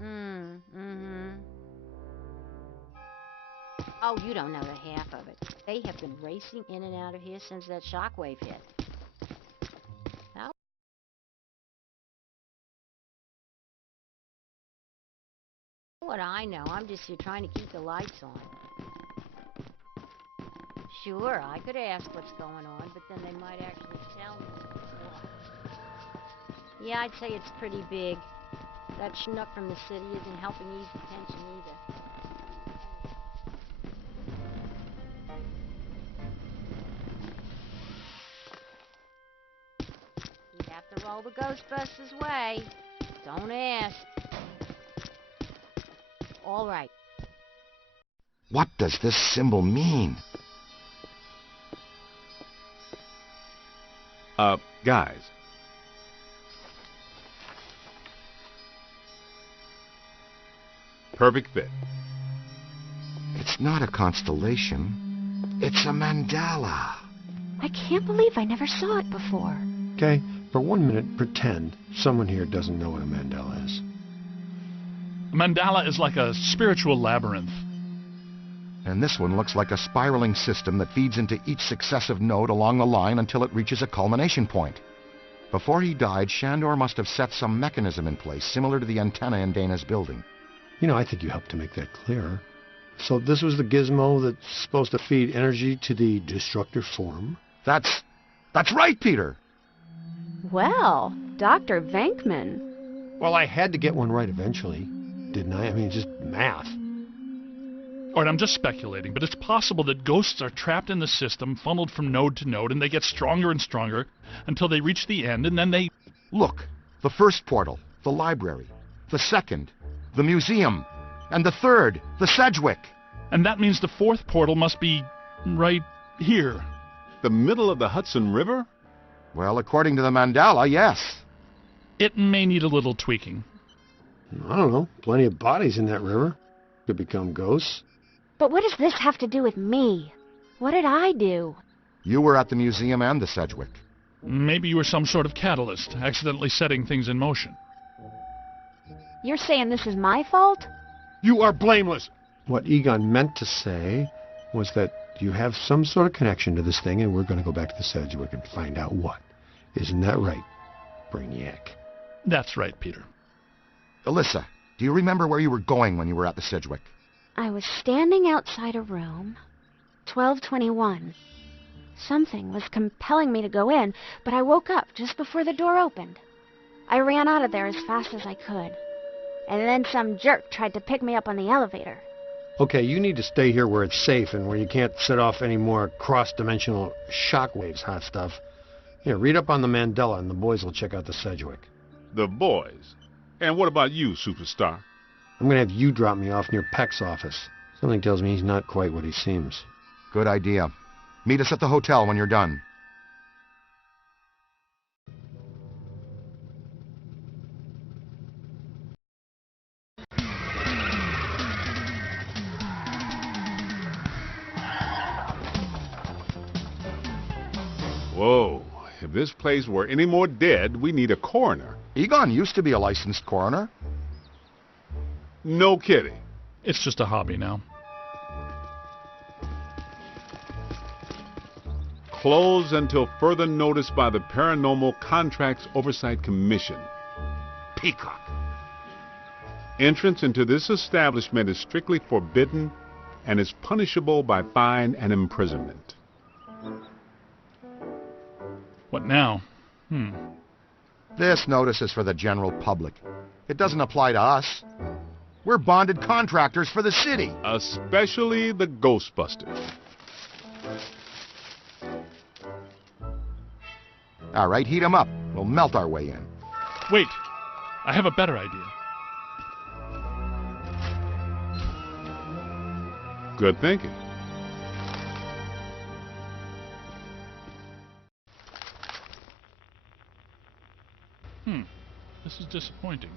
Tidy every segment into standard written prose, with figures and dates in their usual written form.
Mm-hmm. Oh, you don't know the half of it. They have been racing in and out of here since that shockwave hit. How? What I know, I'm just here trying to keep the lights on. Sure, I could ask what's going on, but then they might actually tell me what. Yeah, I'd say it's pretty big. That schnook from the city isn't helping ease the tension either. You'd have to roll the Ghostbusters way. Don't ask. All right. What does this symbol mean? Guys. Perfect fit. It's not a constellation. It's a mandala. I can't believe I never saw it before. Okay, for 1 minute, pretend someone here doesn't know what a mandala is. A mandala is like a spiritual labyrinth. And this one looks like a spiraling system that feeds into each successive node along the line until it reaches a culmination point. Before he died, Shandor must have set some mechanism in place, similar to the antenna in Dana's building. You know, I think you helped to make that clearer. So this was the gizmo that's supposed to feed energy to the destructor form? That's right, Peter! Well, Dr. Venkman. Well, I had to get one right eventually, didn't I? I mean, just math. All right, I'm just speculating, but it's possible that ghosts are trapped in the system, funneled from node to node, and they get stronger and stronger until they reach the end, and then they... Look, the first portal, the library. The second, the museum. And the third, the Sedgwick. And that means the fourth portal must be right here. The middle of the Hudson River? Well, according to the mandala, yes. It may need a little tweaking. I don't know. Plenty of bodies in that river. Could become ghosts. But what does this have to do with me? What did I do? You were at the museum and the Sedgwick. Maybe you were some sort of catalyst, accidentally setting things in motion. You're saying this is my fault? You are blameless! What Egon meant to say was that you have some sort of connection to this thing, and we're going to go back to the Sedgwick and find out what. Isn't that right, Brainiac? That's right, Peter. Alyssa, do you remember where you were going when you were at the Sedgwick? I was standing outside a room, 1221. Something was compelling me to go in, but I woke up just before the door opened. I ran out of there as fast as I could. And then some jerk tried to pick me up on the elevator. Okay, you need to stay here where it's safe and where you can't set off any more cross-dimensional shockwaves, hot stuff. Here, read up on the Mandela, and the boys will check out the Sedgwick. The boys? And what about you, superstar? I'm going to have you drop me off near Peck's office. Something tells me he's not quite what he seems. Good idea. Meet us at the hotel when you're done. Whoa. If this place were any more dead, we need a coroner. Egon used to be a licensed coroner. No kidding. It's just a hobby now. Closed until further notice by the Paranormal Contracts Oversight Commission. Peacock. Entrance into this establishment is strictly forbidden and is punishable by fine and imprisonment. What now? This notice is for the general public. It doesn't apply to us. We're bonded contractors for the city. Especially the Ghostbusters. All right, heat 'em up. We'll melt our way in. Wait, I have a better idea. Good thinking. This is disappointing.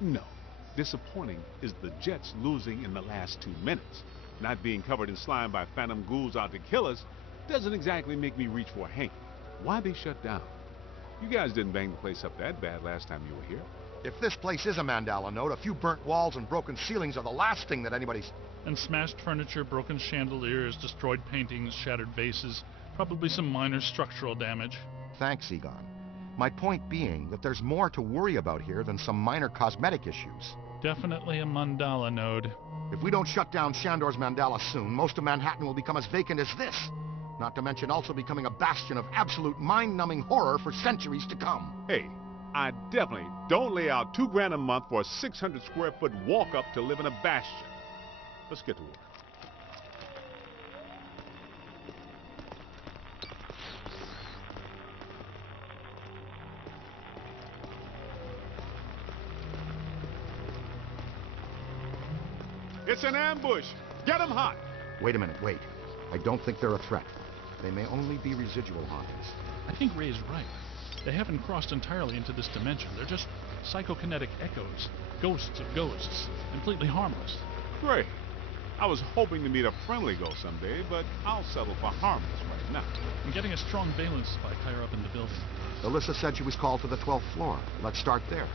No. Disappointing is the Jets losing in the last 2 minutes. Not being covered in slime by phantom ghouls out to kill us doesn't exactly make me reach for a hanky. Why they shut down? You guys didn't bang the place up that bad last time you were here. If this place is a mandala node, a few burnt walls and broken ceilings are the last thing that anybody's... And smashed furniture, broken chandeliers, destroyed paintings, shattered vases, probably some minor structural damage. Thanks, Egon. My point being that there's more to worry about here than some minor cosmetic issues. Definitely a mandala node. If we don't shut down Shandor's mandala soon, most of Manhattan will become as vacant as this. Not to mention also becoming a bastion of absolute mind-numbing horror for centuries to come. Hey, I definitely don't lay out $2,000 a month for a 600 square foot walk-up to live in a bastion. Let's get to work. It's an ambush! Get 'em hot! Wait a minute, wait. I don't think they're a threat. They may only be residual hauntings. I think Ray's right. They haven't crossed entirely into this dimension. They're just psychokinetic echoes, ghosts of ghosts, completely harmless. Great. I was hoping to meet a friendly ghost someday, but I'll settle for harmless right now. I'm getting a strong valence spike higher up in the building. Alyssa said she was called to the 12th floor. Let's start there.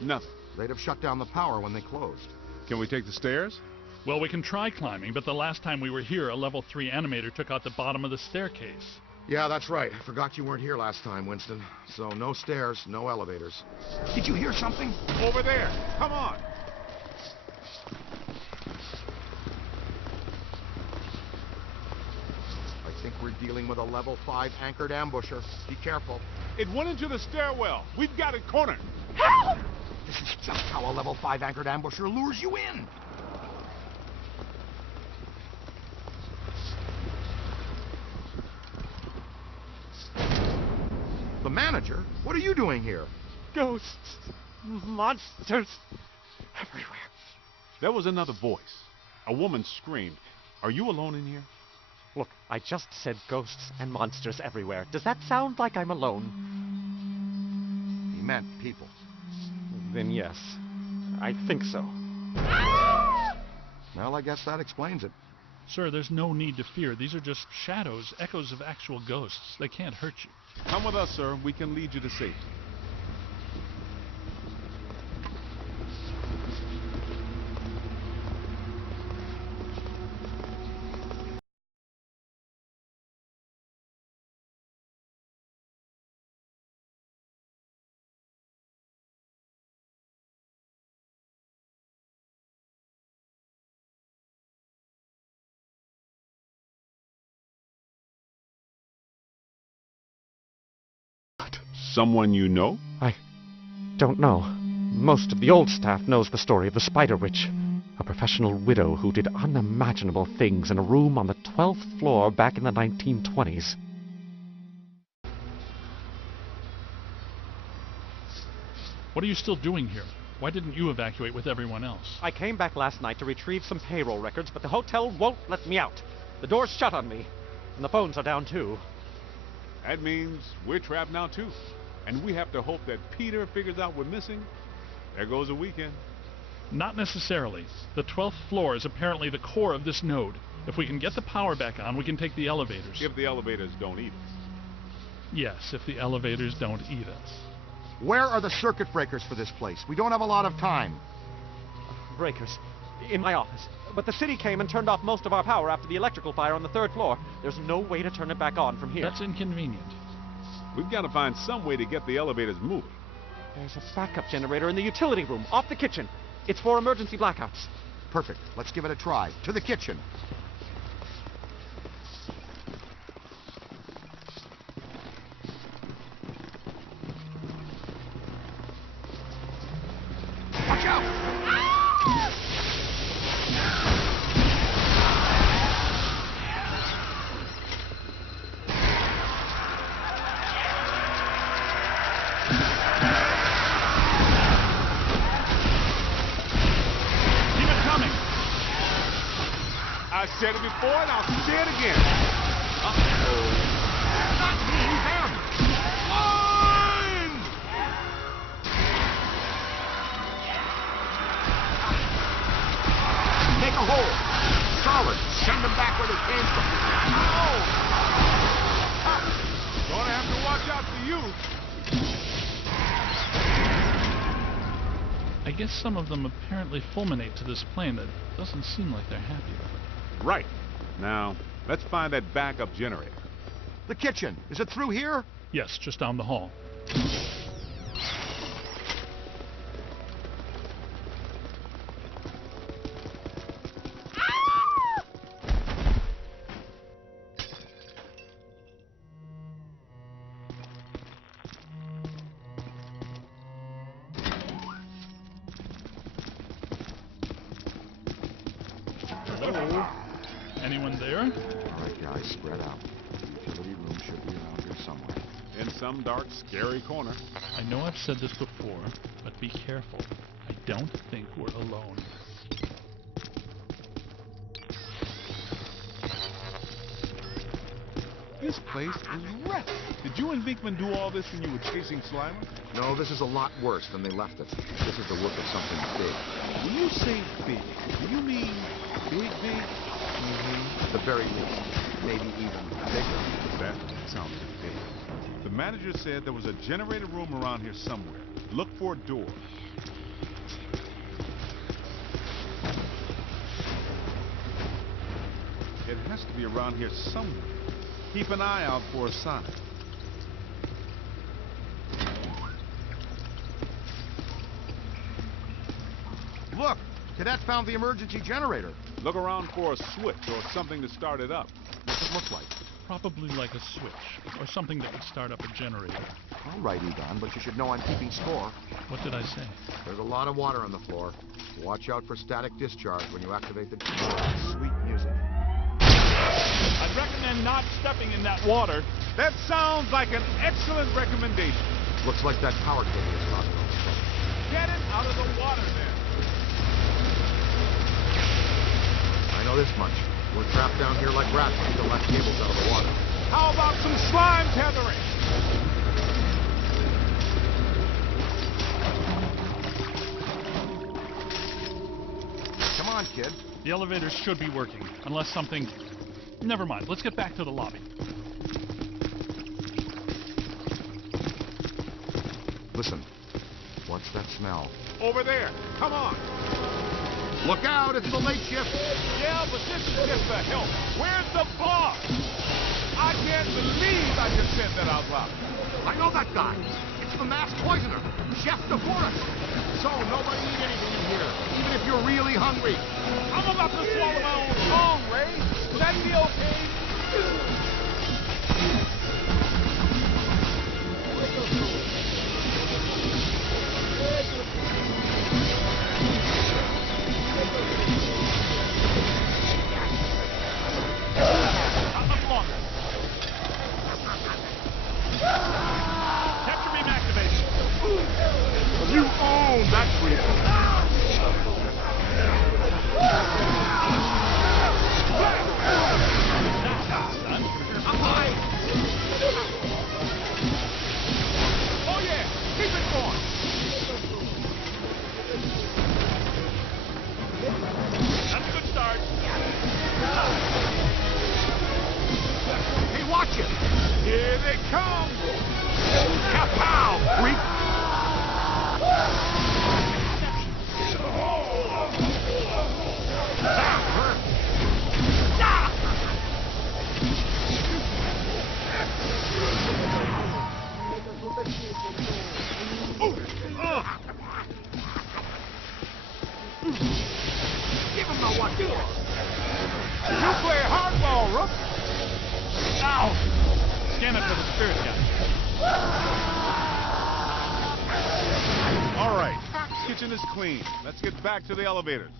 Nothing. They'd have shut down the power when they closed. Can we take the stairs? Well, we can try climbing, but the last time we were here, a level 3 animator took out the bottom of the staircase. Yeah, that's right. I forgot you weren't here last time, Winston. So no stairs, no elevators. Did you hear something? Over there. Come on. I think we're dealing with a level 5 anchored ambusher. Be careful. It went into the stairwell. We've got it cornered. Help! This is just how a level 5 anchored ambusher lures you in. The manager? What are you doing here? Ghosts, monsters, everywhere. There was another voice. A woman screamed. Are you alone in here? Look, I just said ghosts and monsters everywhere. Does that sound like I'm alone? He meant people. Then yes, I think so. Well, I guess that explains it. Sir, there's no need to fear. These are just shadows, echoes of actual ghosts. They can't hurt you. Come with us, sir. We can lead you to safety. Someone you know? I don't know. Most of the old staff knows the story of the Spider Witch, a professional widow who did unimaginable things in a room on the 12th floor back in the 1920s. What are you still doing here? Why didn't you evacuate with everyone else? I came back last night to retrieve some payroll records, but the hotel won't let me out. The door's shut on me, and the phones are down too. That means we're trapped now, too. And we have to hope that Peter figures out we're missing. There goes a weekend. Not necessarily. The 12th floor is apparently the core of this node. If we can get the power back on, we can take the elevators. If the elevators don't eat us. Yes, if the elevators don't eat us. Where are the circuit breakers for this place? We don't have a lot of time. Breakers. In my office. But the city came and turned off most of our power after the electrical fire on the 3rd floor. There's no way to turn it back on from here. That's inconvenient. We've got to find some way to get the elevators moving. There's a backup generator in the utility room, off the kitchen. It's for emergency blackouts. Perfect. Let's give it a try. To the kitchen. Watch out! I said it before, and I'll say it again. Uh-oh. Not me, them! Blind! the hole. Solid. Send them back where they came from. Gonna have to watch out for you. I guess some of them apparently fulminate to this plane. That doesn't seem like they're happy with it. Right. Now, let's find that backup generator. The kitchen. Is it through here? Yes, just down the hall. Hello? Anyone there? All right, guys, spread out. The utility room should be around here somewhere. In some dark, scary corner. I know I've said this before, but be careful. I don't think we're alone. This place is wrecked. Did you and Vinkman do all this when you were chasing Slimer? No, this is a lot worse than they left it. This is the work of something big. When you say big, do you mean big, big? At the very least. Maybe even bigger. That sounds big. The manager said there was a generator room around here somewhere. Look for a door. It has to be around here somewhere. Keep an eye out for a sign. Look! Cadet found the emergency generator. Look around for a switch or something to start it up. What's it look like? Probably like a switch, or something that would start up a generator. All right, Egon, but you should know I'm keeping score. What did I say? There's a lot of water on the floor. Watch out for static discharge when you activate the... Sweet music. I'd recommend not stepping in that water. That sounds like an excellent recommendation. Looks like that power cable is not going. Get it out of the water then. I know this much. We're trapped down here like rats until that cable's out of the water. How about some slime tethering? Come on, kid. The elevators should be working, unless something... Never mind, let's get back to the lobby. Listen. What's that smell? Over there. Come on. Look out! It's the late shift! Yeah, but this is just the help. Where's the boss? I can't believe I just said that out loud. I know that guy. It's the masked poisoner, Chef DeForest. So nobody eat anything in here, even if you're really hungry. I'm about to swallow my own tongue, Ray. Would that be okay? Not much longer. Capture beam activation. You own that freedom. Oh yeah, keep it going. That's a good start. Hey, watch it! Here they come. Kapow, freak! Give him the what for. You play hardball, Rook. Ow! Scan it for the spirit guy. All right, kitchen is clean. Let's get back to the elevators.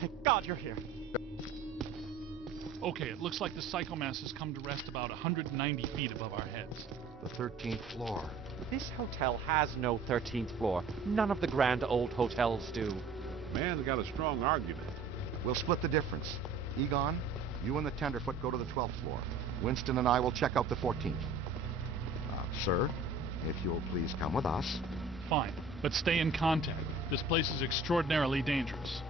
Thank God you're here. Okay, it looks like the psychomass has come to rest about 190 feet above our heads. The 13th floor. This hotel has no 13th floor. None of the grand old hotels do. Man's got a strong argument. We'll split the difference. Egon, you and the tenderfoot go to the 12th floor. Winston and I will check out the 14th. Sir, if you'll please come with us. Fine, but stay in contact. This place is extraordinarily dangerous.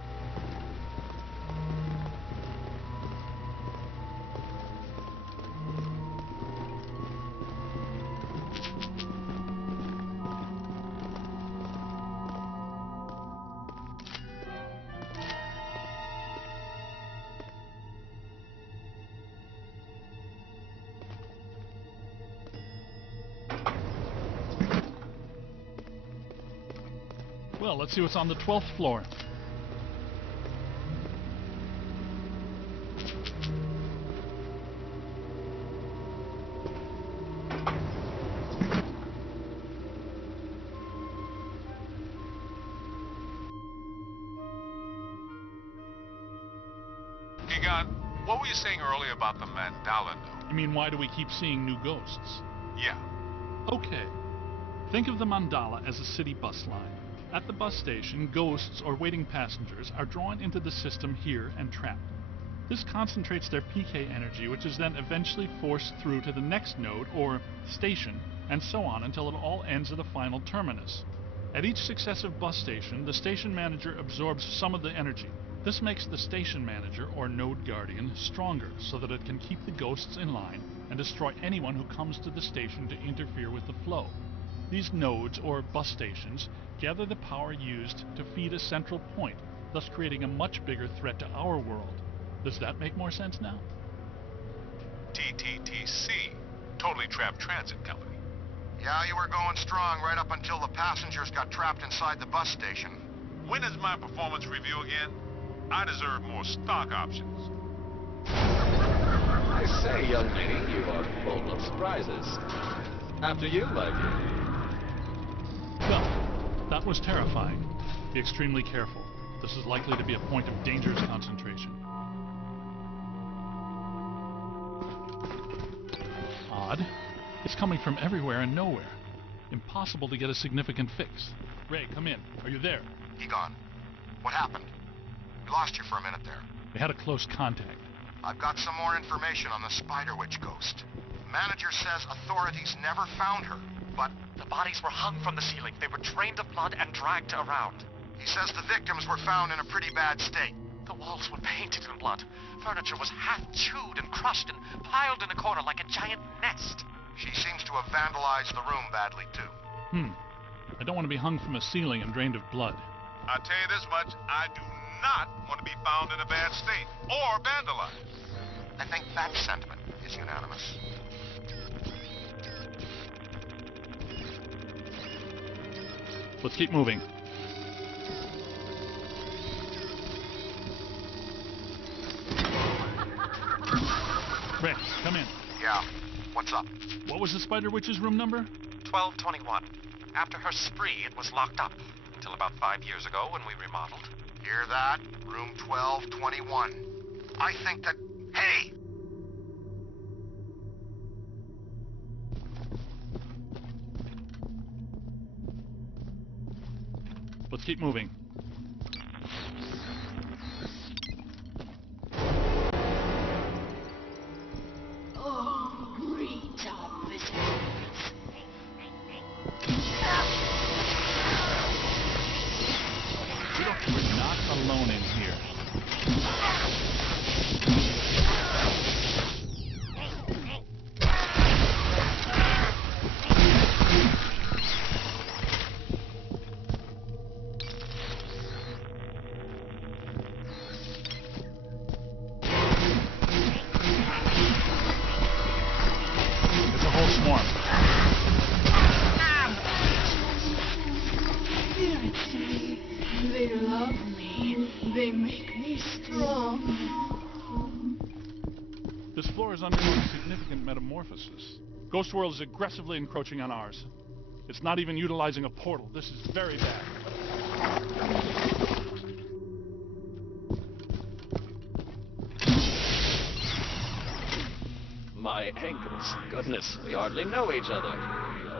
Well, let's see what's on the 12th floor. Egon, what were you saying earlier about the mandala note? You mean, why do we keep seeing new ghosts? Yeah. Okay. Think of the mandala as a city bus line. At the bus station, ghosts or waiting passengers are drawn into the system here and trapped. This concentrates their PK energy, which is then eventually forced through to the next node or station, and so on until it all ends at a final terminus. At each successive bus station, the station manager absorbs some of the energy. This makes the station manager or node guardian stronger so that it can keep the ghosts in line and destroy anyone who comes to the station to interfere with the flow. These nodes, or bus stations, gather the power used to feed a central point, thus creating a much bigger threat to our world. Does that make more sense now? TTTC, Totally Trapped Transit Company. Yeah, you were going strong right up until the passengers got trapped inside the bus station. When is my performance review again? I deserve more stock options. I say, young lady, you are full of surprises. After you, my dear. Well, that was terrifying. Be extremely careful. This is likely to be a point of dangerous concentration. Odd. It's coming from everywhere and nowhere. Impossible to get a significant fix. Ray, come in. Are you there? Egon, what happened? We lost you for a minute there. We had a close contact. I've got some more information on the Spider Witch ghost. Manager says authorities never found her, but The bodies were hung from the ceiling. They were drained of blood and dragged around. he says the victims were found in a pretty bad state. The walls were painted in blood. Furniture was half chewed and crushed and piled in a corner like a giant nest. She seems to have vandalized the room badly, too. I don't want to be hung from a ceiling and drained of blood. I'll tell you this much, I do not want to be found in a bad state or vandalized. I think that sentiment is unanimous. Let's keep moving. Ray, come in. Yeah, what's up? What was the Spider Witch's room number? 1221. After her spree, it was locked up. Until about 5 years ago when we remodeled. Hear that? Room 1221. I think that... Hey! Let's keep moving. Oh, greet our visitors. We're not alone in here. It's a whole swarm. Spirits to me. They love me. They make me strong. This floor is undergoing significant metamorphosis. Ghost World is aggressively encroaching on ours. It's not even utilizing a portal. This is very bad. My ankles. Goodness, we hardly know each other.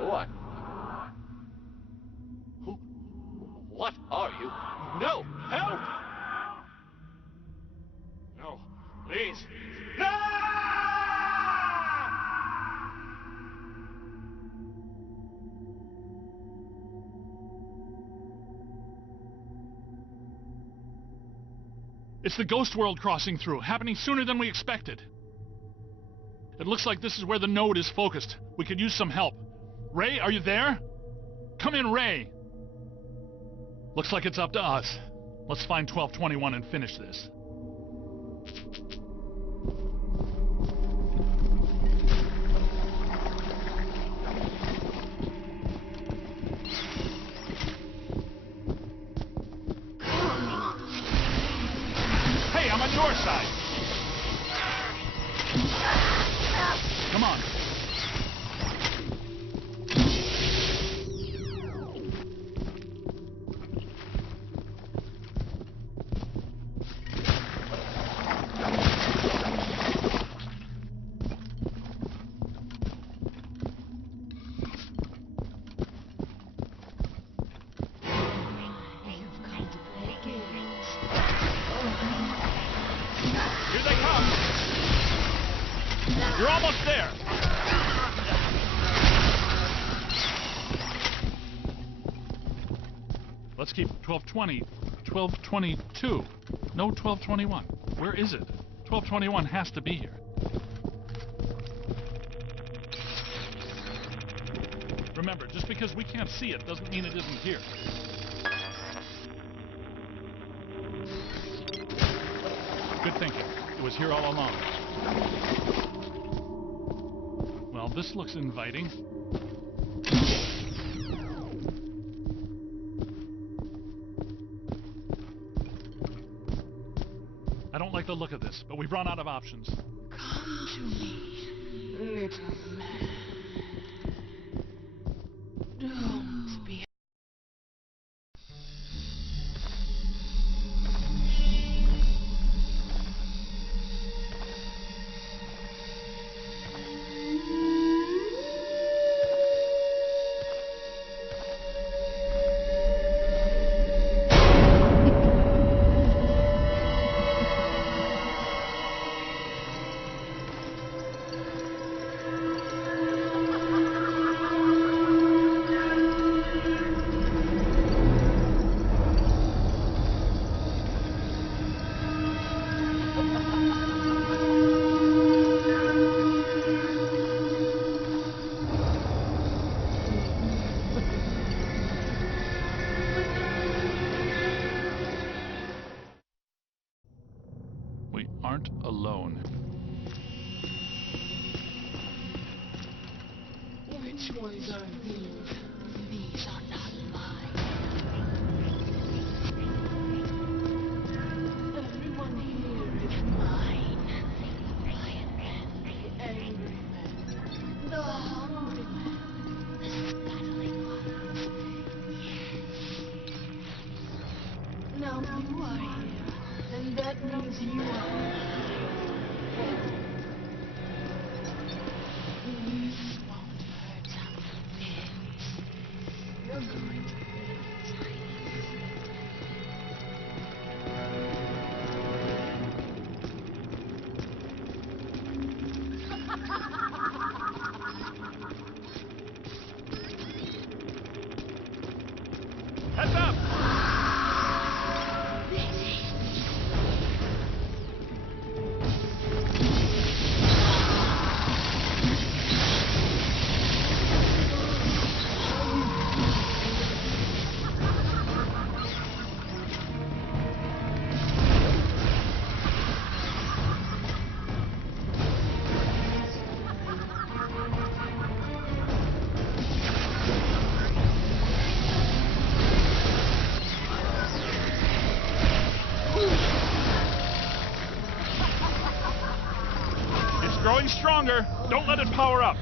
What? Who? What are you? No! Help! No, please. No! It's the ghost world crossing through, happening sooner than we expected. It looks like this is where the node is focused. We could use some help. Ray, are you there? Come in, Ray. Looks like it's up to us. Let's find 1221 and finish this. Hey, I'm on your side. Come on. Here they come. You're almost there. Let's keep 1220, 1222. No 1221. Where is it? 1221 has to be here. Remember, just because we can't see it doesn't mean it isn't here. Good thinking. It was here all along. Well, this looks inviting. I don't like the look of this, but we've run out of options. Come to me, little man. Don't be. We aren't alone. Which ones are these? These are not mine. Everyone here is mine. Lion-men, the angry men, the hungry men, the scuttling ones. Yes. Now you are here, and that means you are here. This won't hurt a bit. You're going to feel tiny. Heads up! Growing stronger. Don't let it power up.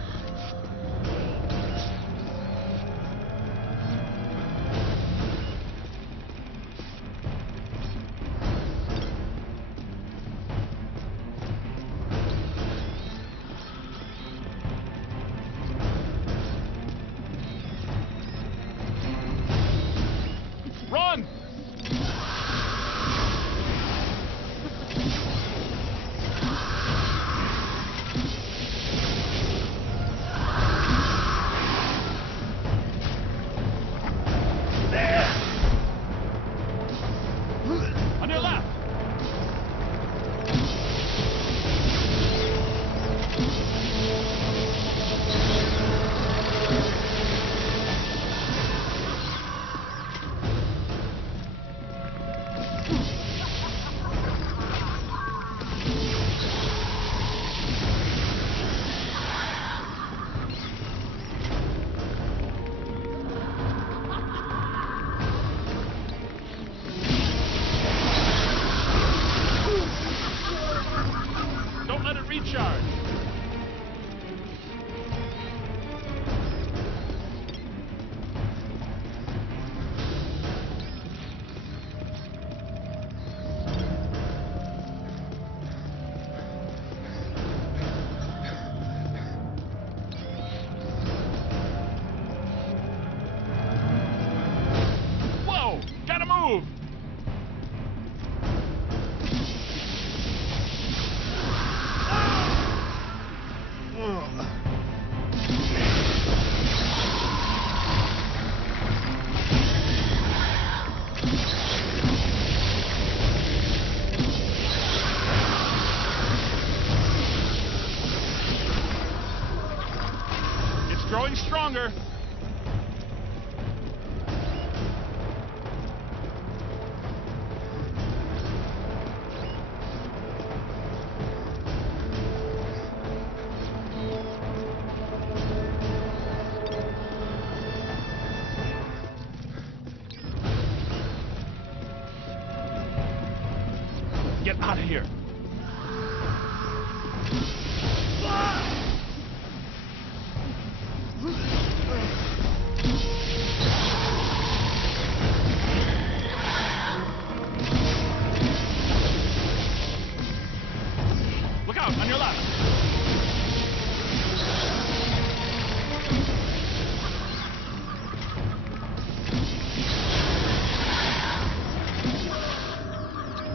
recharge! Whoa! Gotta move! It's growing stronger. Get out of here. Look out, on your left.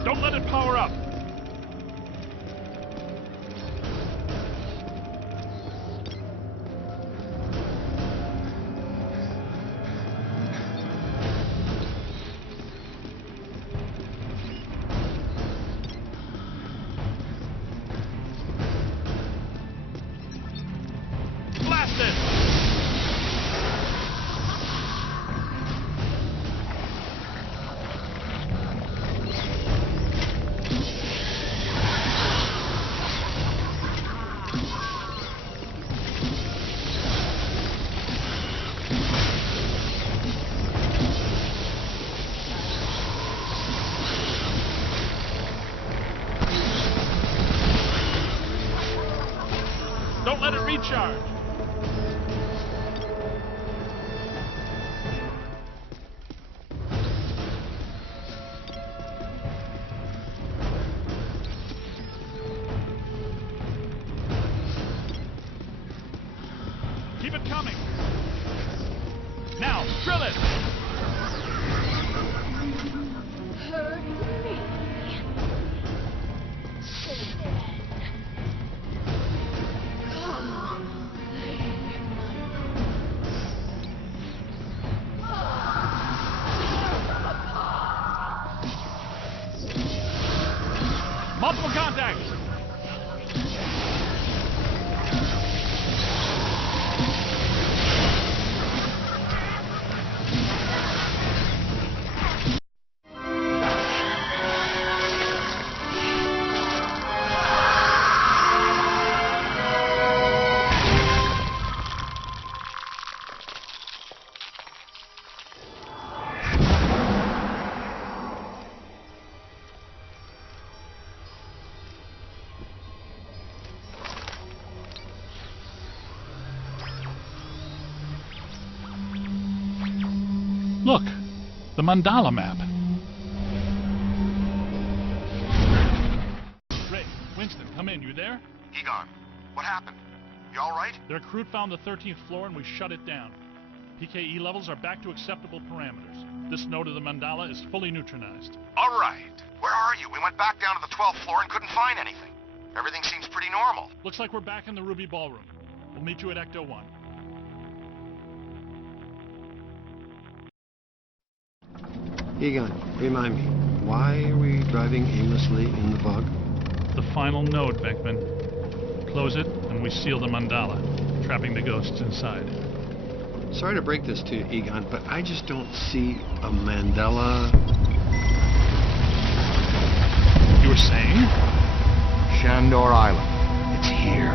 Don't let it power up. Blast it! Don't let it recharge. Keep it coming. Now, drill it. Hurt me. Multiple contacts. Look, the mandala map. Ray, Winston, come in. You there? Egon, what happened? You all right? Their crew found the 13th floor and we shut it down. PKE levels are back to acceptable parameters. This node of the mandala is fully neutronized. All right. Where are you? We went back down to the 12th floor and couldn't find anything. Everything seems pretty normal. Looks like we're back in the Ruby Ballroom. We'll meet you at Ecto 1. Egon, remind me, why are we driving aimlessly in the bog? The final node, Beckman. Close it, and we seal the mandala, trapping the ghosts inside. Sorry to break this to you, Egon, but I just don't see a mandala. You were saying? Shandor Island. It's here.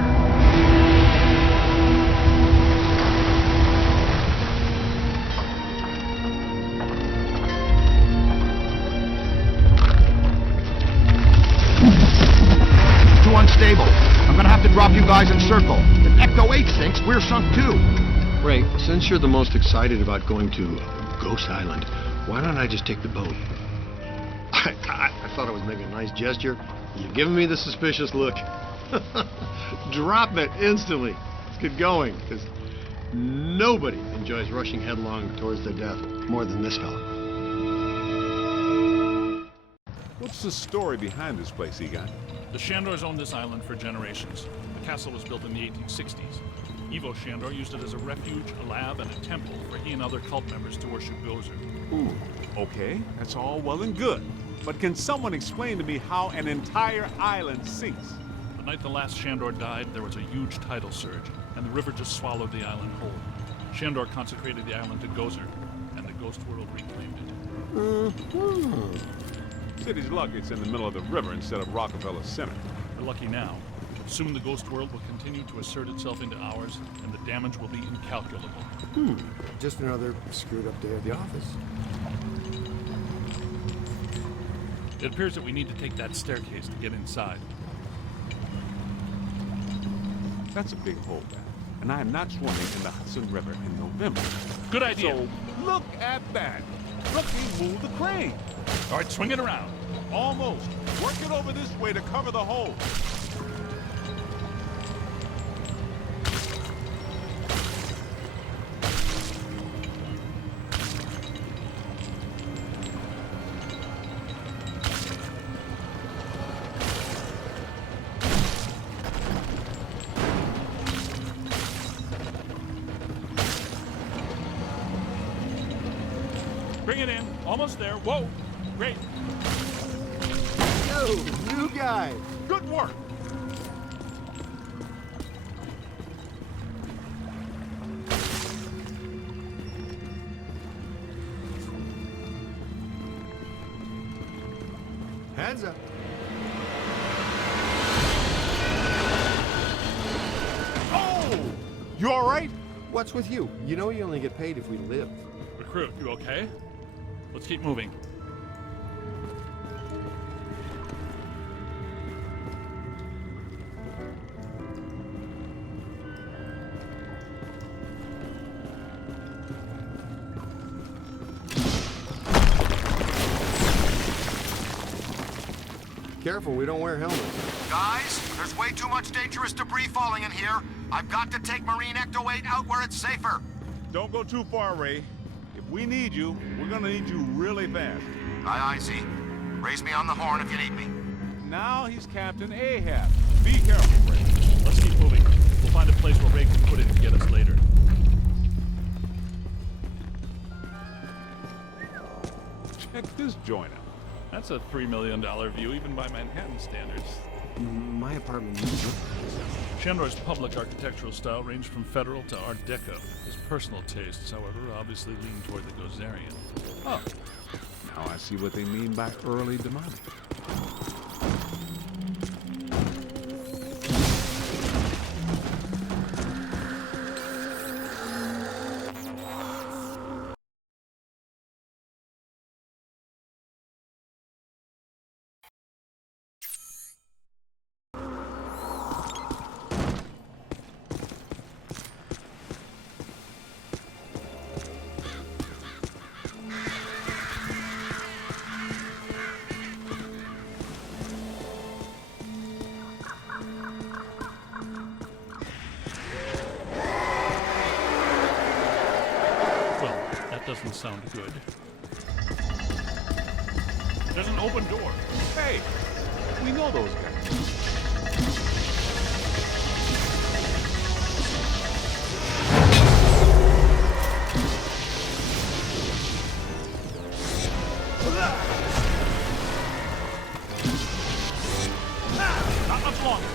Too unstable. unstable. I'm gonna have to drop you guys in circle. If Ecto 8 sinks, we're sunk too. Ray, since you're the most excited about going to Ghost Island, why don't I just take the boat? I thought I was making a nice gesture. You're giving me the suspicious look. Drop it instantly. Let's get going, because nobody enjoys rushing headlong towards their death more than this fella. What's the story behind this place, Egon? The Shandors owned this island for generations. The castle was built in the 1860s. Ivo Shandor used it as a refuge, a lab, and a temple for he and other cult members to worship Gozer. Ooh, okay, that's all well and good. But can someone explain to me how an entire island sinks? The night the last Shandor died, there was a huge tidal surge, and the river just swallowed the island whole. Shandor consecrated the island to Gozer, and the ghost world reclaimed it. City's lucky it's in the middle of the river instead of Rockefeller Center. We're lucky now. Soon the ghost world will continue to assert itself into ours, and the damage will be incalculable. Just another screwed up day at the office. It appears that we need to take that staircase to get inside. That's a big holdback, and I am not swimming in the Hudson River in November. Good idea. So, look at that. Rookie moved the crane. All right, swing it around. Almost. Work it over this way to cover the hole. Bring it in. Almost there. Whoa. Great. Yo, new guy. Good work. Hands up. Oh! You all right? What's with you? You know you only get paid if we live. Recruit, you okay? Let's keep moving. Careful, we don't wear helmets. Guys, there's way too much dangerous debris falling in here. I've got to take Marine Ecto 8 out where it's safer. Don't go too far, Ray. If we need you, we're gonna need you really fast. Aye, Z. Raise me on the horn if you need me. Now he's Captain Ahab. Be careful, Ray. Let's keep moving. We'll find a place where Ray can put it to get us later. Check this joint out. That's a $3 million view, even by Manhattan standards. My apartment. Shandor's public architectural style ranged from Federal to Art Deco. His personal tastes, however, obviously lean toward the Gozerian. Oh, now I see what they mean by early demonic. Doesn't sound good. There's an open door. Hey, we know those guys. Not much longer.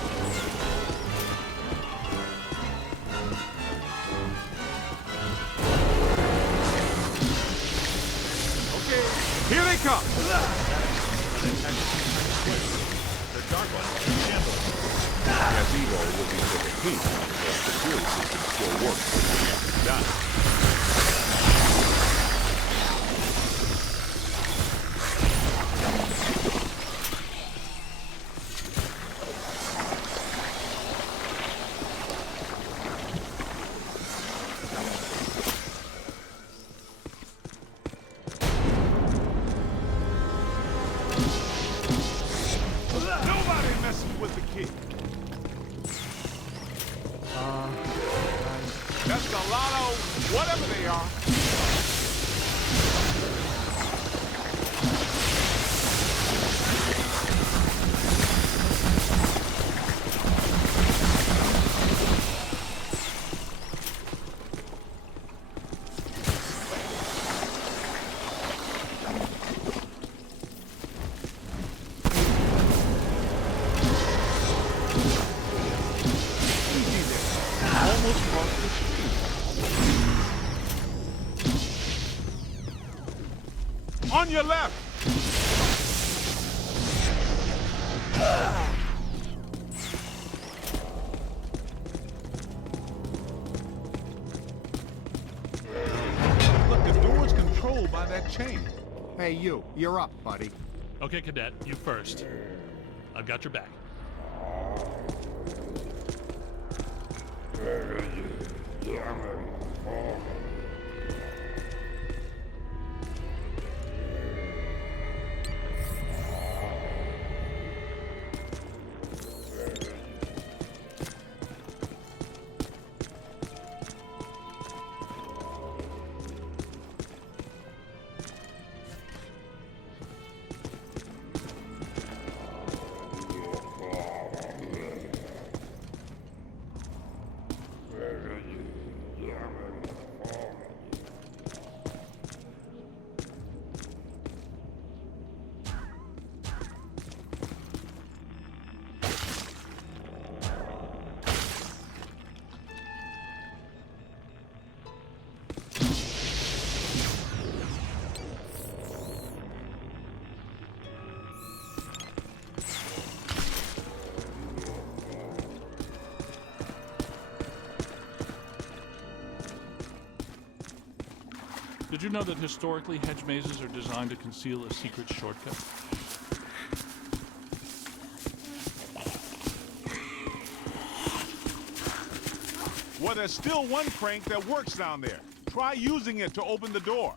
Here they come! They're dark ones. Gazebo will be for the heat. The security system still works. Done. That's a lot of whatever they are. On your left! Look, the door's controlled by that chain. Hey, you're up, buddy. Okay, Cadet, you first. I've got your back. Did you know that historically hedge mazes are designed to conceal a secret shortcut? Well, there's still one crank that works down there. Try using it to open the door.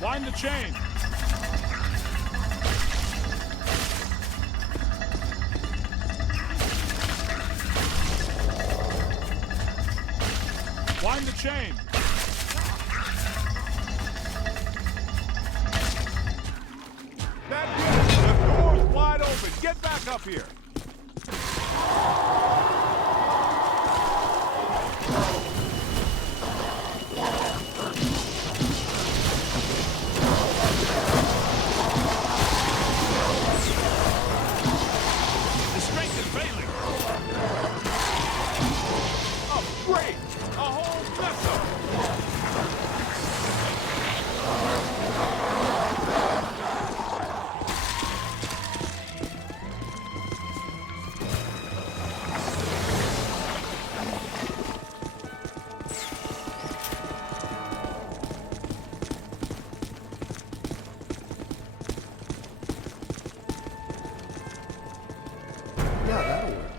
Wind the chain! Wind the chain! That did it! The door's wide open! Get back up here! The strength is failing! Oh, great! A whole mess up! Yeah, that'll work.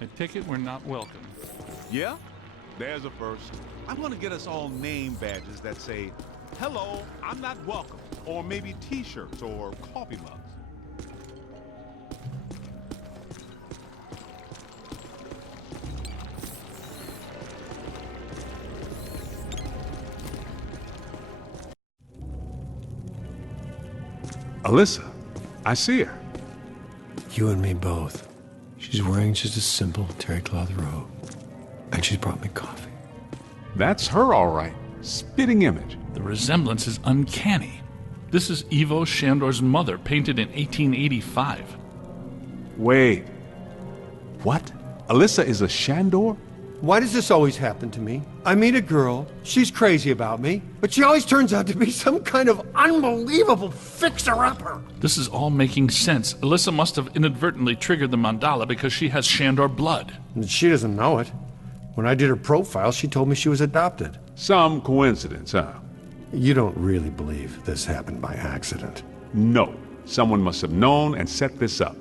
I take it we're not welcome. Yeah? There's a first. I'm gonna get us all name badges that say, "Hello, I'm not welcome," or maybe t-shirts or coffee mugs. Alyssa, I see her. You and me both. She's wearing just a simple terry cloth robe. And she's brought me coffee. That's her, all right. Spitting image. The resemblance is uncanny. This is Ivo Shandor's mother, painted in 1885. Wait. What? Alyssa is a Shandor? Why does this always happen to me? I meet a girl, she's crazy about me, but she always turns out to be some kind of unbelievable fixer-upper. This is all making sense. Alyssa must have inadvertently triggered the mandala because she has Shandor blood. And she doesn't know it. When I did her profile, she told me she was adopted. Some coincidence, huh? You don't really believe this happened by accident? No. Someone must have known and set this up.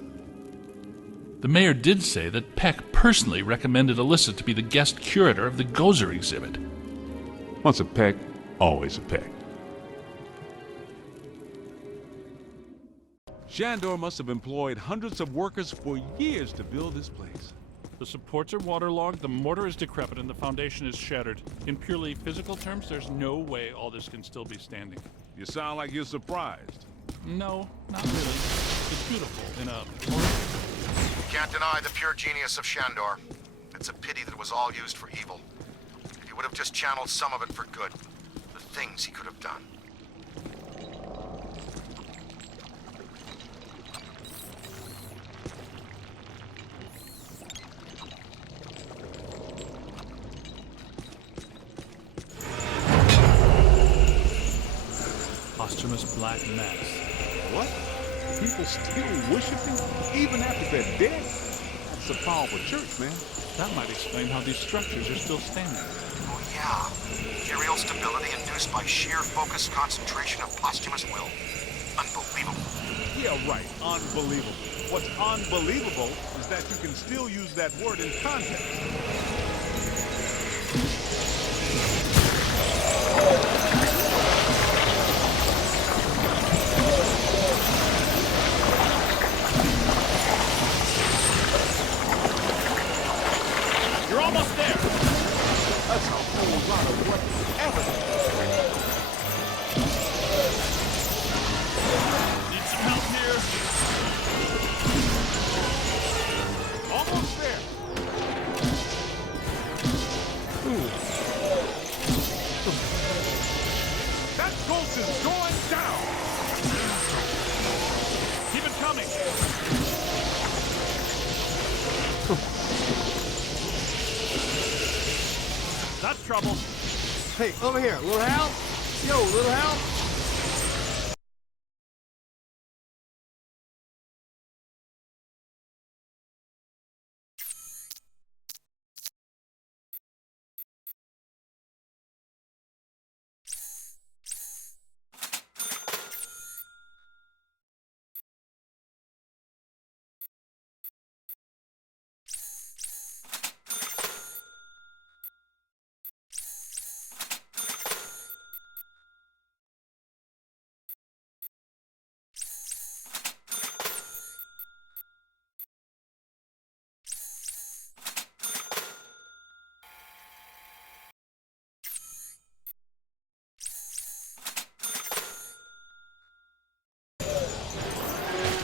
The mayor did say that Peck personally recommended Alyssa to be the guest curator of the Gozer exhibit. Once a Peck, always a Peck. Shandor must have employed hundreds of workers for years to build this place. The supports are waterlogged, the mortar is decrepit, and the foundation is shattered. In purely physical terms, there's no way all this can still be standing. You sound like you're surprised. No, not really. It's beautiful in a... Can't deny the pure genius of Shandor. It's a pity that it was all used for evil. If he would have just channeled some of it for good, the things he could have done. Posthumous black mass. What? People still worshiping even after they're dead? That's a powerful church, man. That might explain how these structures are still standing. Oh yeah, ethereal stability induced by sheer focused concentration of posthumous will. Unbelievable. Yeah, right. Unbelievable. What's unbelievable is that you can still use that word in context. You're almost there. That's a whole lot of what evidence. Need some help here. Almost there. That ghost is going down. Keep it coming. That's trouble. Hey, over here, little help? Yo, little help?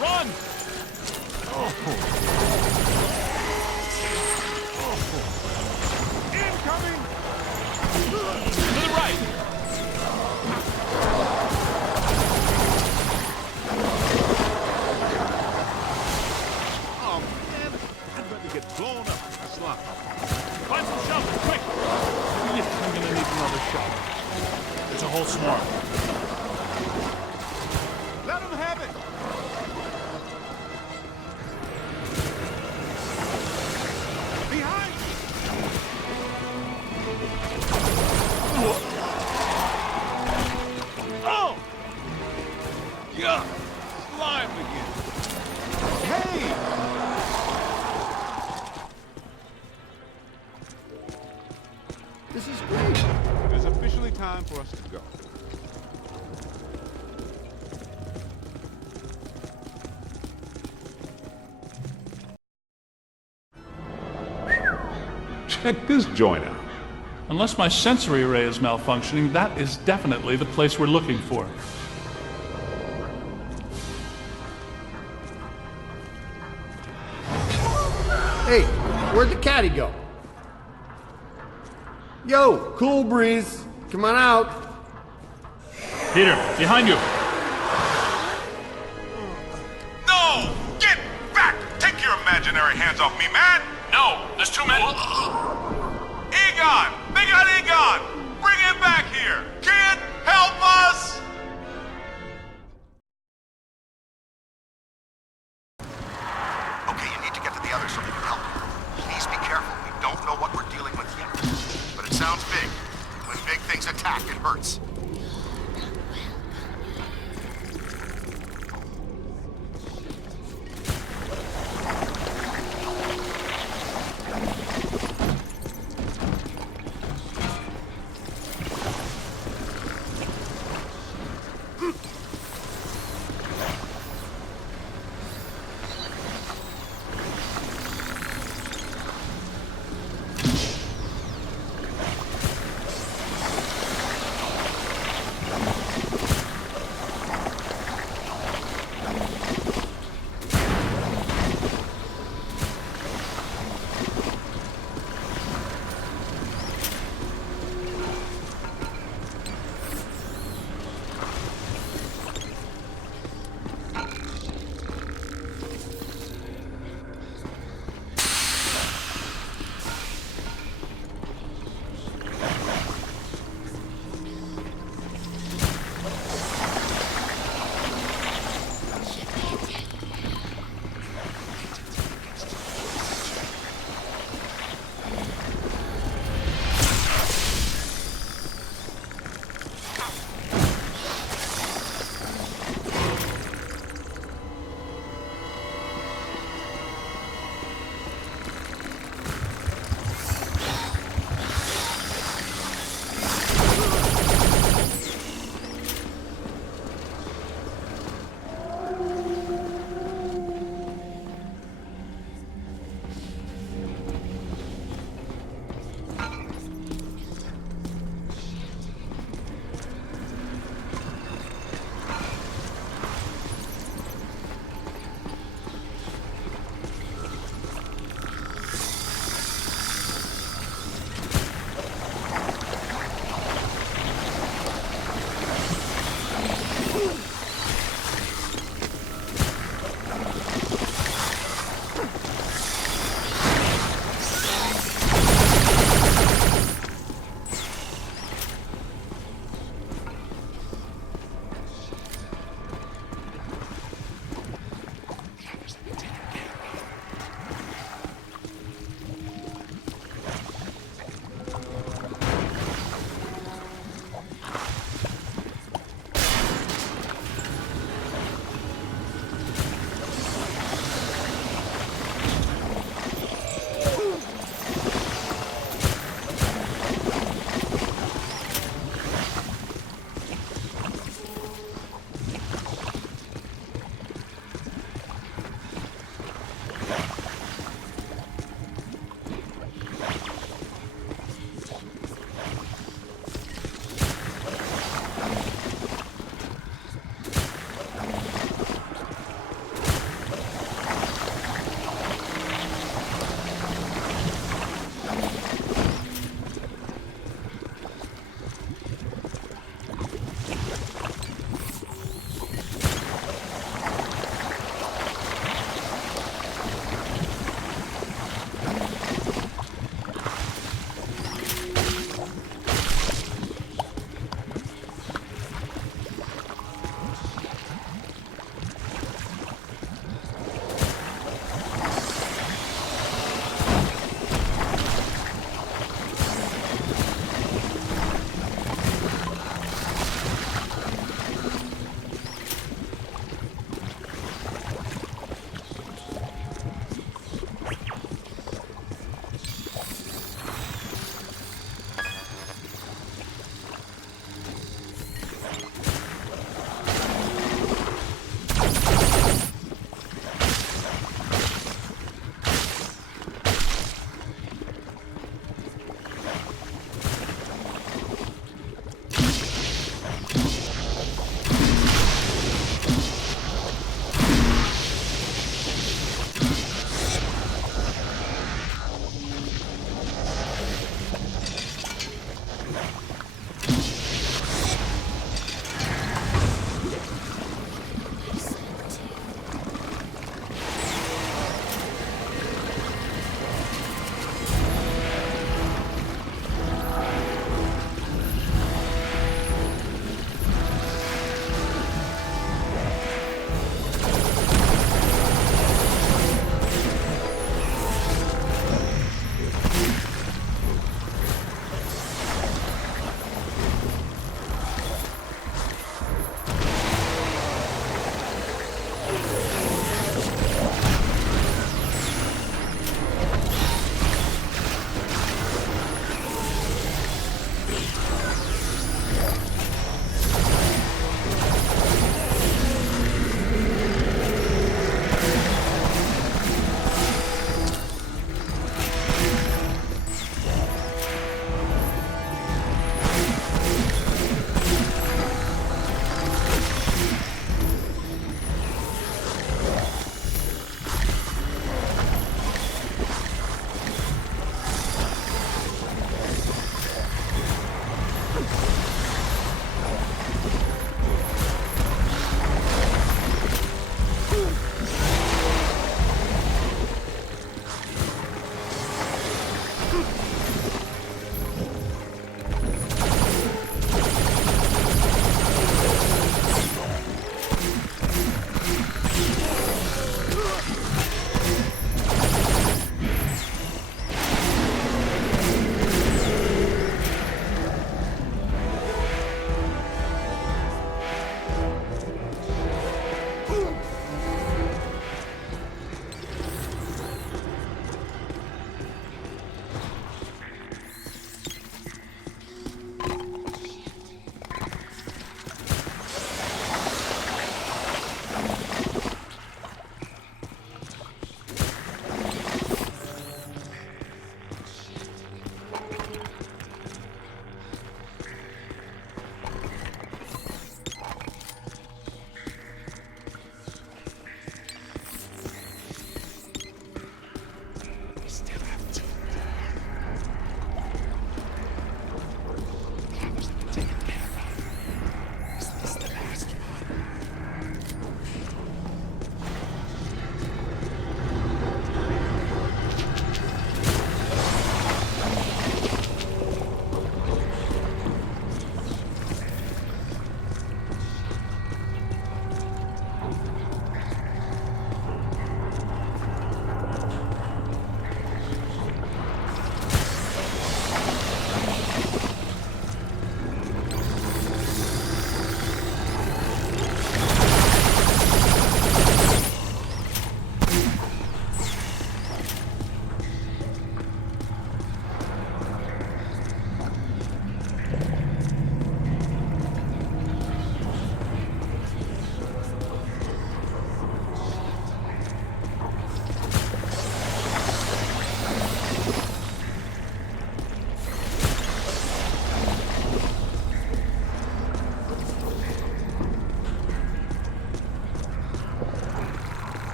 Run! Incoming! To the right! Oh, man. I'd rather get blown up than slop. Find some shelter, quick! Yeah, I'm gonna need another shelter. There's a whole swarm. Let him have it! Behind you! Oh! Yeah! Slime again! Hey! This is great. It is officially time for us to go. Check this joint out. Unless my sensory array is malfunctioning, that is definitely the place we're looking for. Hey, where'd the caddy go? Yo, cool breeze. Come on out. Peter, behind you! No! Get back! Take your imaginary hands off me, man! No! There's too many! Egon! They got Egon! Bring him back here! Kid, help us! Okay, you need to get to the others so they can help you. Please be careful. We don't know what we're dealing with yet. But it sounds big. When big things attack, it hurts.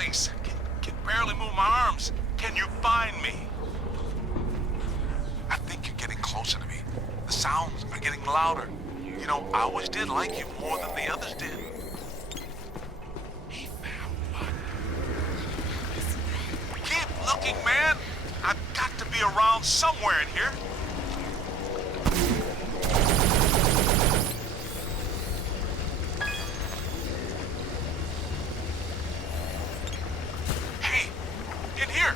place. Can barely move my arms. Can you find me? I think you're getting closer to me. The sounds are getting louder. You know, I always did like you more than the others did. He found one. Keep looking, man. I've got to be around somewhere in here. Hey, in here.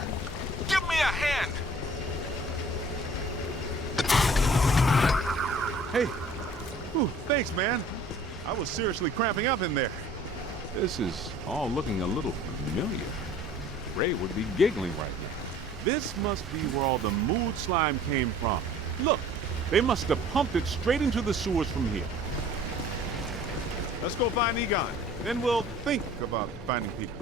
Give me a hand. Hey. Ooh, thanks, man. I was seriously cramping up in there. This is all looking a little familiar. Ray would be giggling right now. This must be where all the mood slime came from. Look, they must have pumped it straight into the sewers from here. Let's go find Egon. Then we'll think about finding people.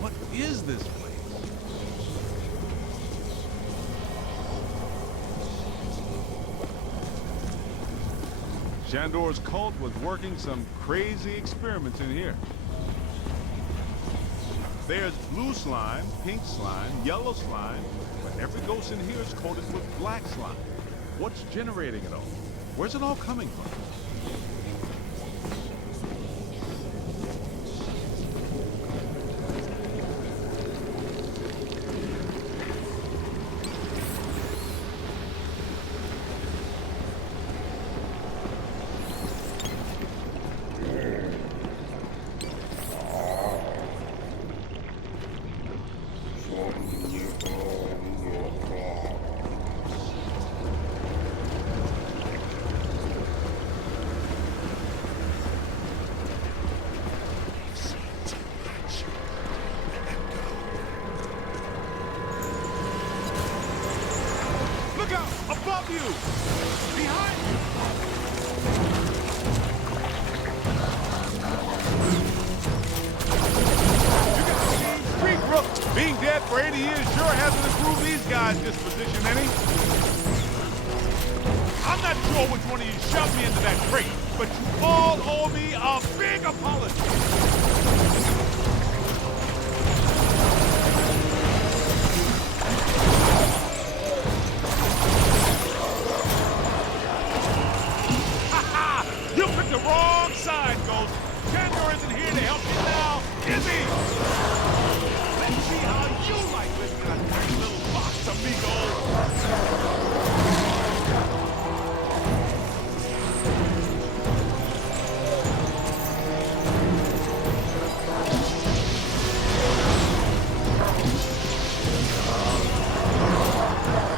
What is this place? Shandor's cult was working some crazy experiments in here. There's blue slime, pink slime, yellow slime, but every ghost in here is coated with black slime. What's generating it all? Where's it all coming from? Above you! Behind you! You got the game street, Brooks. Being dead for 80 years sure hasn't improved these guys' disposition any. I'm not sure which one of you shoved me into that crate, but you all owe me a big apology. The wrong side, Ghost. Shandor isn't here to help you now, is he? Let's see how you like living in a tiny little box, amigo.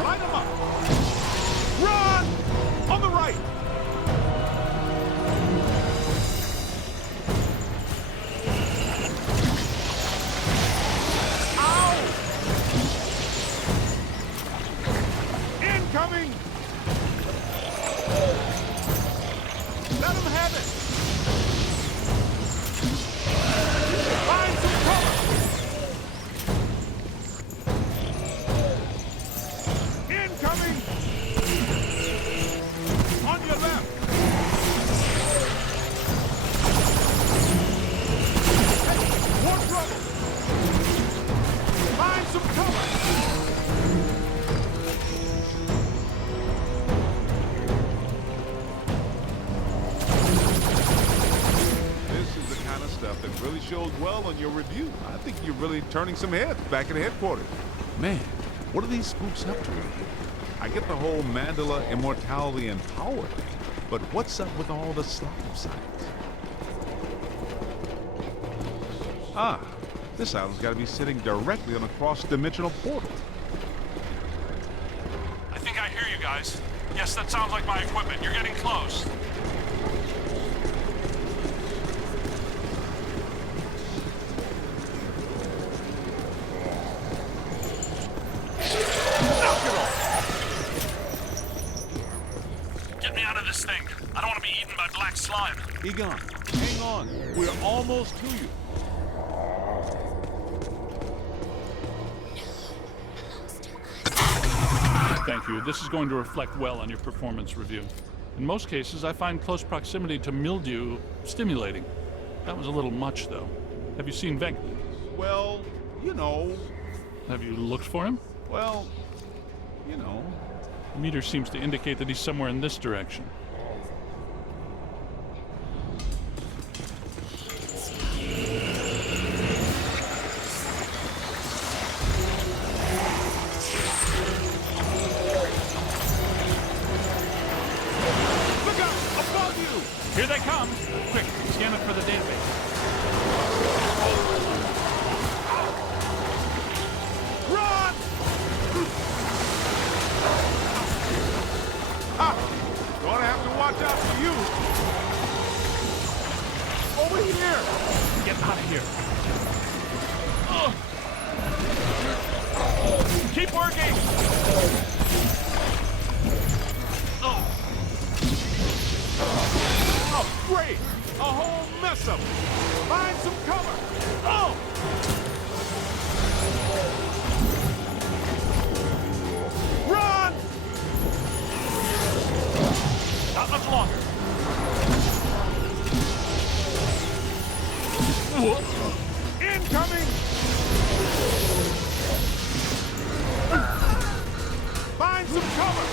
Light him up. Run! On the right. Coming! Let him have it! Find some cover! Incoming! On your left! Hey, more trouble! Find some cover! That really shows well on your review. I think you're really turning some heads back at headquarters. Man, what are these spooks up to? I get the whole mandala, immortality, and power thing, but what's up with all the slime signs? Ah, this island's got to be sitting directly on a cross-dimensional portal. I think I hear you guys. Yes, that sounds like my equipment. You're getting close. Get me out of this thing. I don't want to be eaten by black slime. Egon, hang on. We're almost to you. Thank you. This is going to reflect well on your performance review. In most cases, I find close proximity to mildew stimulating. That was a little much, though. Have you seen Venk? Well, you know. Have you looked for him? Well, you know. The meter seems to indicate that he's somewhere in this direction. Here they come! Quick, scan it for the database. Run! Ah! Gonna have to watch out for you. Over here! Get out of here. Keep working! Oh, great! A whole mess of them! Find some cover! Oh! Run! Not much longer. Incoming! Find some cover!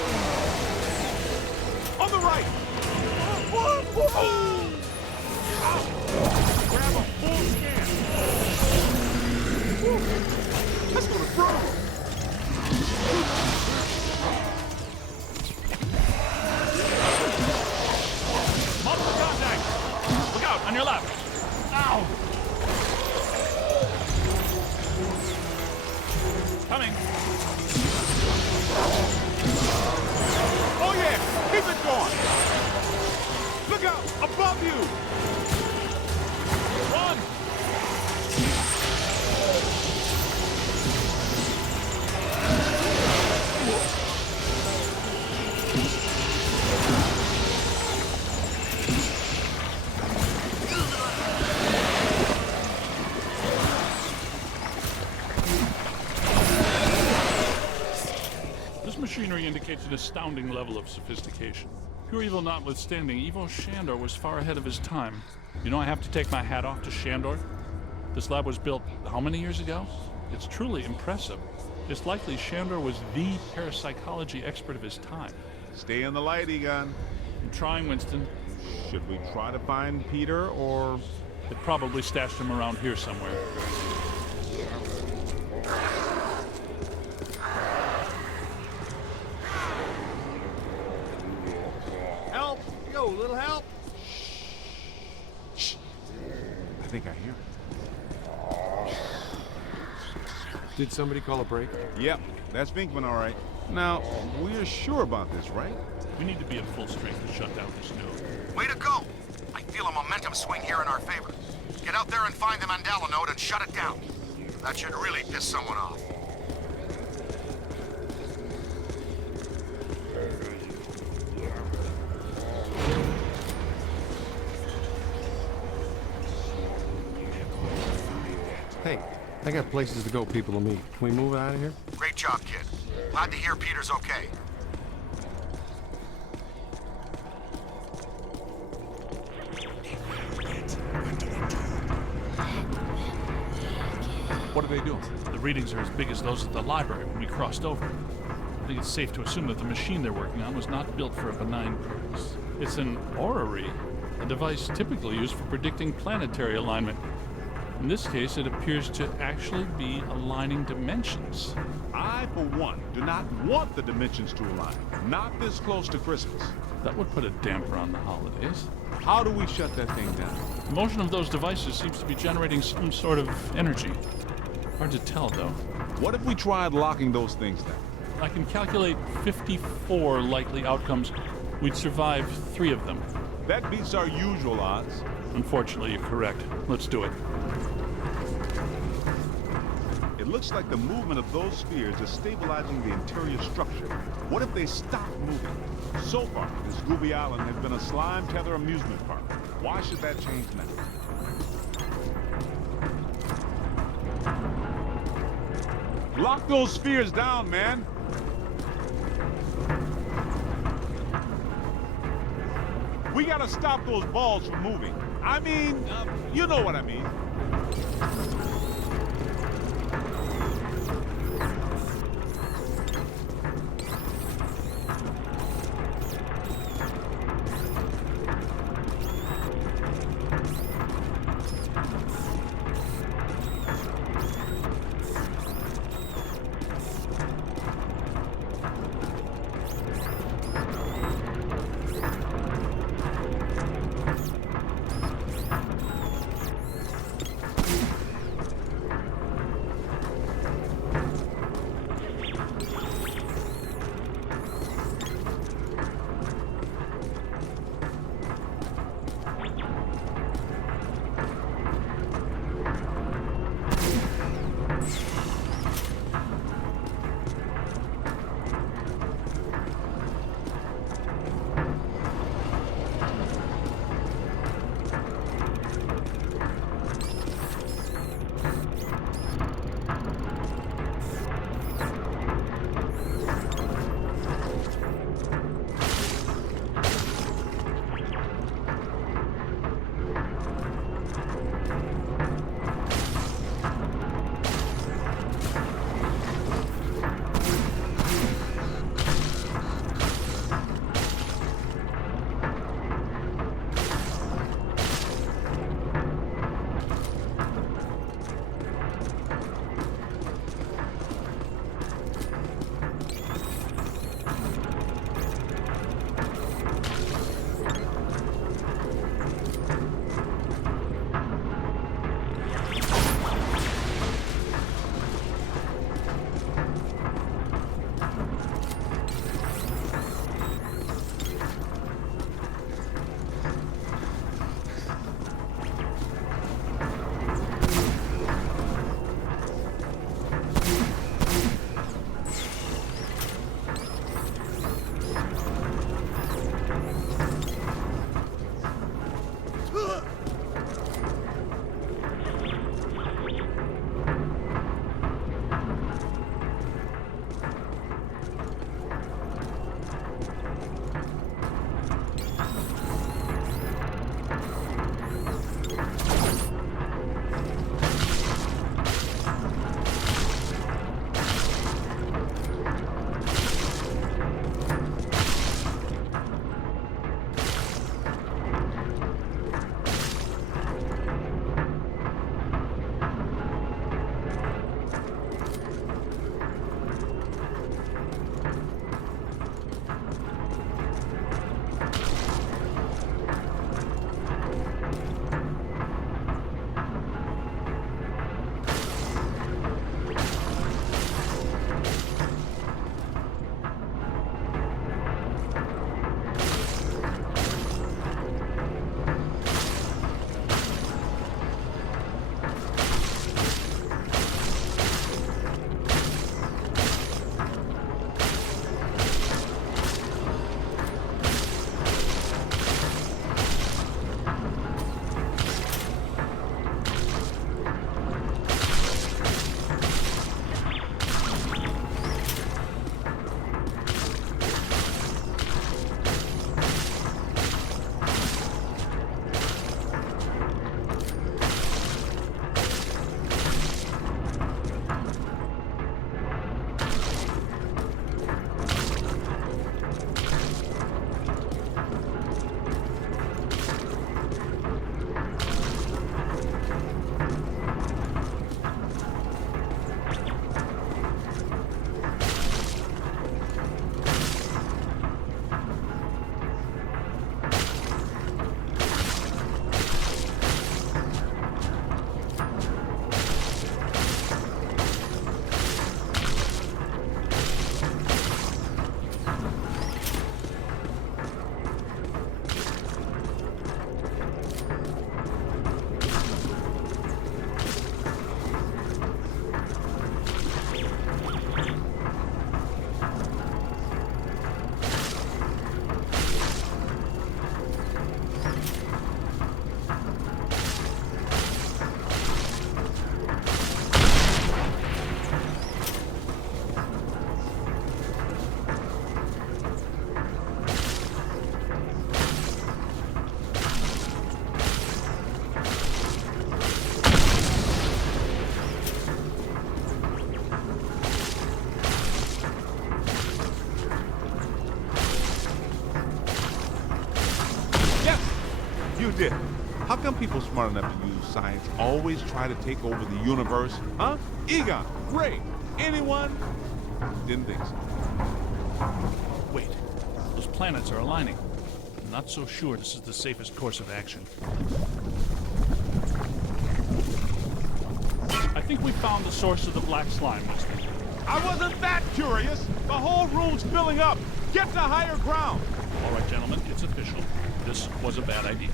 On the right! Grab a full scan. That's gonna throw. Multiple contact! Look out, on your left! Ow! Coming! Oh yeah! Keep it going! Look out! Above you! Run! This machinery indicates an astounding level of sophistication. Pure evil notwithstanding, Evil Shandor was far ahead of his time. You know, I have to take my hat off to Shandor. This lab was built how many years ago? It's truly impressive. It's likely Shandor was the parapsychology expert of his time. Stay in the light, Egon. I'm trying, Winston. Should we try to find Peter, or... They probably stashed him around here somewhere. Help! Yo, little help! Shh. I think I hear it. Did somebody call a break? Yep, that's Vinkman, all right. Now, we're sure about this, right? We need to be at full strength to shut down this node. Way to go! I feel a momentum swing here in our favor. Get out there and find the Mandela node and shut it down. That should really piss someone off. Hey, I got places to go, people to meet. Can we move out of here? Great job, kid. Glad to hear Peter's okay. What are they doing? The readings are as big as those at the library when we crossed over. I think it's safe to assume that the machine they're working on was not built for a benign purpose. It's an orrery, a device typically used for predicting planetary alignment. In this case, it appears to actually be aligning dimensions. I, for one, do not want the dimensions to align. Not this close to Christmas. That would put a damper on the holidays. How do we shut that thing down? The motion of those devices seems to be generating some sort of energy. Hard to tell, though. What if we tried locking those things down? I can calculate 54 likely outcomes. We'd survive 3 of them. That beats our usual odds. Unfortunately, you're correct. Let's do it. It looks like the movement of those spheres is stabilizing the interior structure. What if they stop moving? So far, this Gooby Island has been a slime tether amusement park. Why should that change now? Lock those spheres down, man! We gotta stop those balls from moving. I mean, you know what I mean. You did. How come people smart enough to use science always try to take over the universe? Huh? Egon, Ray, anyone? Didn't think so. Wait, those planets are aligning. I'm not so sure this is the safest course of action. I think we found the source of the black slime, Mister. I wasn't that curious. The whole room's filling up. Get to higher ground. All right, gentlemen, it's official. This was a bad idea.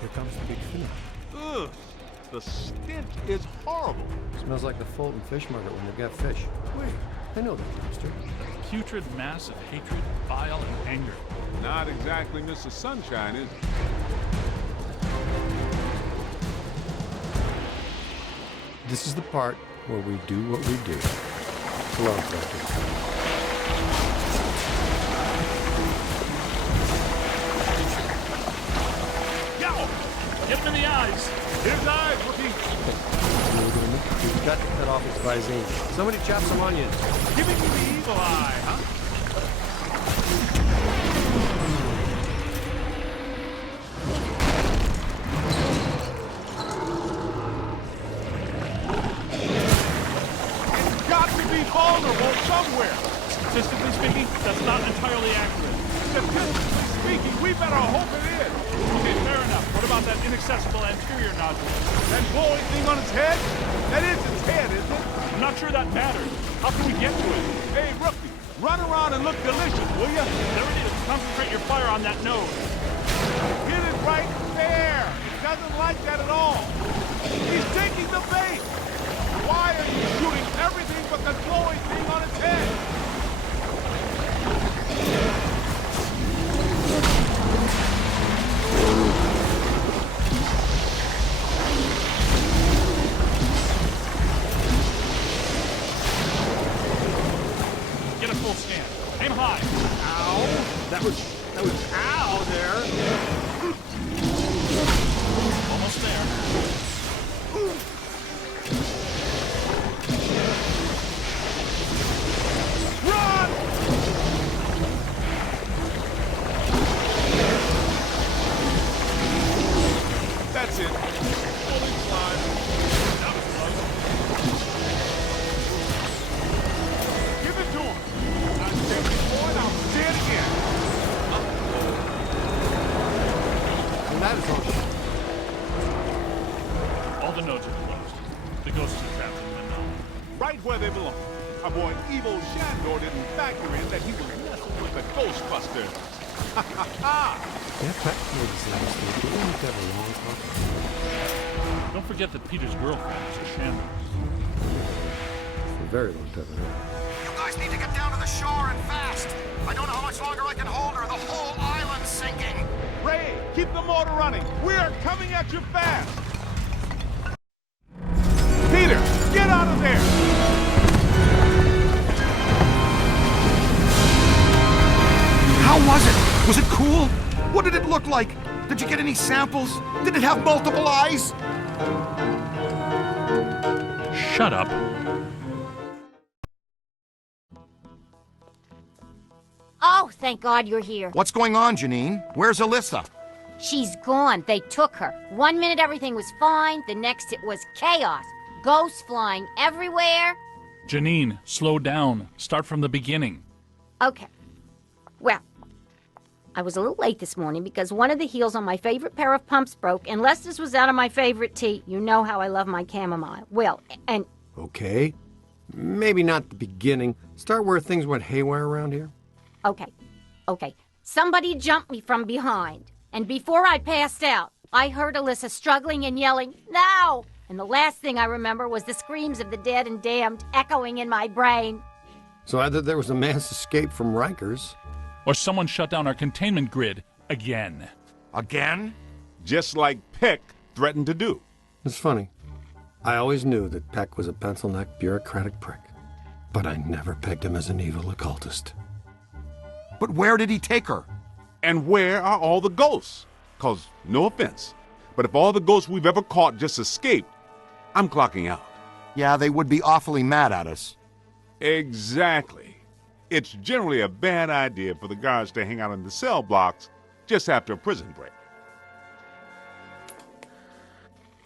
Here comes the big finish. Ugh, the stench is horrible. Smells like the Fulton fish market when they've got fish. Wait, I know that dumpster. A putrid mass of hatred, bile, and anger. Not exactly Mrs. Sunshine, is it? This is the part where we do what we do. So long, Doctor. Get him in the eyes! His eyes, rookie! We've got to cut off his visine. Somebody chop some onions. Giving you the evil eye, huh? It's got to be vulnerable somewhere. Statistically speaking, that's not entirely accurate. Statistically speaking, we better hope it is. Okay, fair enough. What about that inaccessible anterior nodule? That glowing thing on its head? That is its head, isn't it? I'm not sure that matters. How can we get to it? Hey, rookie, run around and look delicious, will ya? Never need to concentrate your fire on that nose. Hit it right there. It doesn't like that at all. He's taking the bait. Why are you shooting everything but the glowing thing on its head? Get a full scan. Aim high. Ow. That was ow there. Almost there. Run! That's it. Fully slide. That was close. Give it to him. I said before and I'll say it again. And that is all. All the nodes are closed. The ghosts are trapped in the mandala. Right where they belong. Our boy Evil Shandor didn't factor in that he was messing with the Ghostbusters. Ha ha ha! Yeah, practically the same thing. We need to have a long talk. Don't forget that Peter's girlfriend is a Shandor. For a very long time. You guys need to get down to the shore and fast. I don't know how much longer I can hold her. The whole island's sinking. Ray, keep the motor running. We are coming at you fast. Peter, get out of there. How was it? Was it cool? What did it look like? Did you get any samples? Did it have multiple eyes? Shut up. Oh, thank God you're here. What's going on, Janine? Where's Alyssa? She's gone. They took her. 1 minute everything was fine, the next it was chaos. Ghosts flying everywhere. Janine, slow down. Start from the beginning. Okay. Well, I was a little late this morning because one of the heels on my favorite pair of pumps broke, and Lester's was out of my favorite tea. You know how I love my chamomile. Well, and... Okay. Maybe not the beginning. Start where things went haywire around here. Okay. Somebody jumped me from behind. And before I passed out, I heard Alyssa struggling and yelling, "No!" And the last thing I remember was the screams of the dead and damned echoing in my brain. So either there was a mass escape from Rikers, Or someone shut down our containment grid again. Again? Just like Peck threatened to do. it's funny. I always knew that Peck was a pencil-necked, bureaucratic prick. But I never pegged him as an evil occultist. But where did he take her? And where are all the ghosts? 'Cause, no offense, but if all the ghosts we've ever caught just escaped, I'm clocking out. Yeah, they would be awfully mad at us. Exactly. It's generally a bad idea for the guards to hang out in the cell blocks just after a prison break.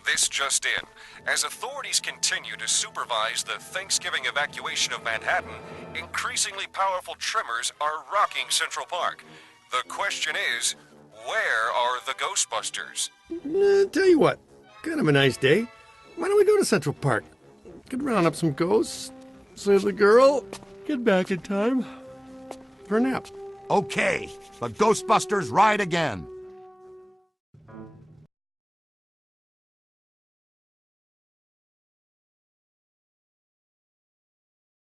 This just in. As authorities continue to supervise the Thanksgiving evacuation of Manhattan, increasingly powerful tremors are rocking Central Park. The question is, where are the Ghostbusters? Tell you what, kind of a nice day. Why don't we go to Central Park? Could round up some ghosts, save the girl, get back in time for a nap. Okay, the Ghostbusters ride again.